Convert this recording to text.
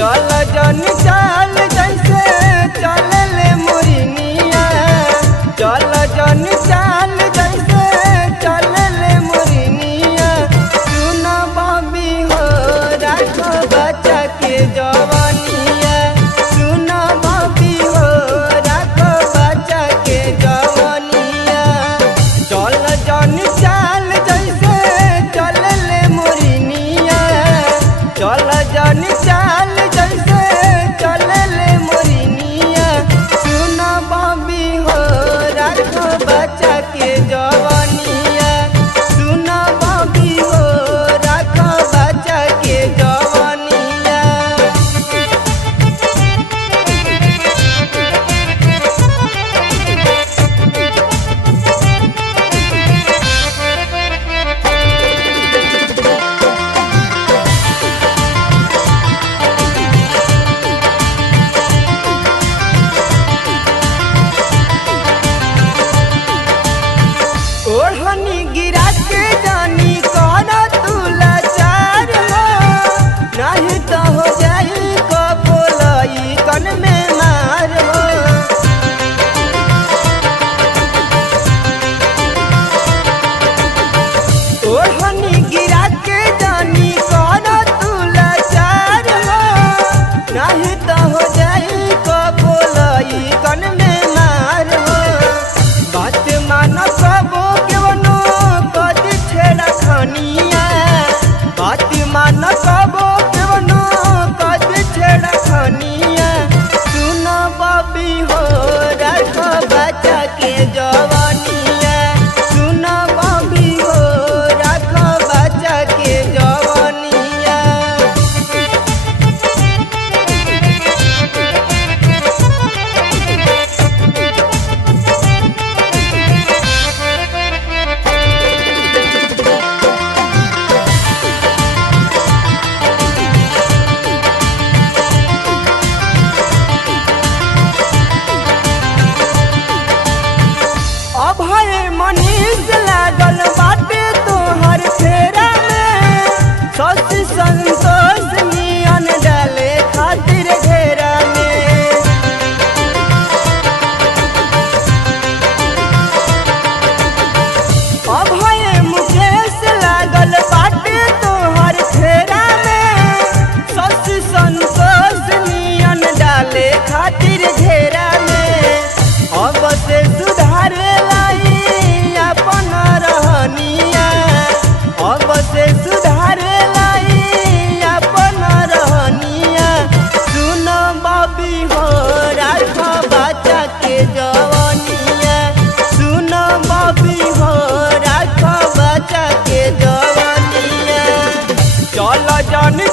चल जन चाल जैसे चले ले मोरिनिया, चल जन चाल जैसे चले ले मोरिनिया। सुन बबी हो राख बच्चा के जवानिया, सुन बबी हो राख बच्चा के जवानिया। चल जन चाल जैसे चले ले मोरिनिया, चल जन चाल जैसे चले ले मोरिनिया। सुन बबी हो राख बच्चा के जवानिया, सुन बबी हो राख बच्चा के जवानिया। ओढ़नी गिरा के जानी कर तू लाचार हो, नहीं तो हो जाई कपोलई कन में मार हो। ओढ़नी गिरा के जानी कर तू लाचार हो, नहीं तो हो जाई कपोलई कन में मार हो। बात मान सबो केवनो कदी छेड़ा खानिया, बात मान सबो केवनो कदी छेड़ा खानिया। सुन बबी हो राख बच्चा के जवानिया, सुन बबी हो राख बच्चा के जवानिया। अभय मनीष लागल बाटे तोहर फेरा में, शशि संतोष नियन डाले खातिर घेरा में। अभय मुकेश लागल बाटे तोहर फेरा में, शशि संतोष नियन डाले खातिर घेरा में। अब से सुधार लाई अपन रहनिया, अब से सुधार लाई अपन रहनिया। सुन बबी हो राख बच्चा के जवानिया, सुन बबी हो राख बच्चा के जवानिया। चल जन